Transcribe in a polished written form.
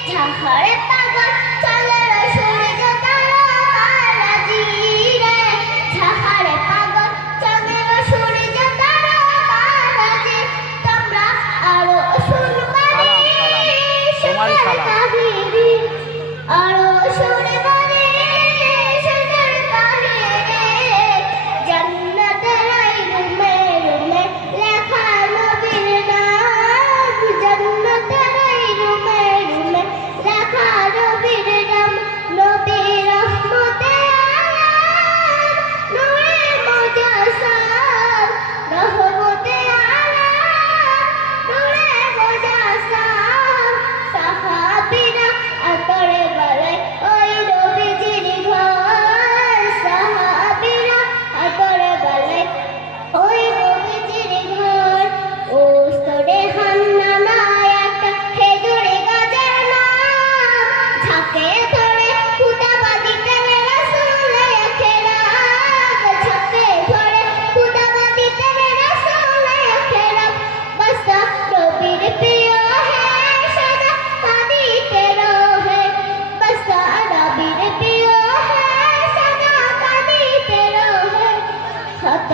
ঝাহরে পাগল চলে রে সূর্য তারা কারাজি রে ঝাহরে পাগল চলে রে সূর্য তারা কারাজি তোমরা আরো শুনবানি তোমারই সালাম কাহিনী আরো শুনবানি সুন্দর কাহিনী জান্নাতের রুমে রুমে লেখা নবীর নাম জান্নাতের রুমে রুমে লেখা নবীর নাম নবী রহমতে আলম নূরে মুজাসসাম রহমতে আলম নূরে মুজাসসাম সাহাবীরা আতরে বলে ওই নবীজির ঘর সাহাবীরা আতরে বলে ওই নবীজির ঘর ও স্তরে হান্নানা একটা খেজুরে গাছের নাম ঝাঁকে ধরে খুদাবাদি তেরে রাসূলে আখেরাম ঝাঁকে ধরে খুদাবাদি তেরে রাসূলে আখেরাম বস্তা নবীর প্রিয় হে সদা কাঁদিতে রহে বস্তা নবীর প্রিয় হে সদা কাঁদিতে রহে কত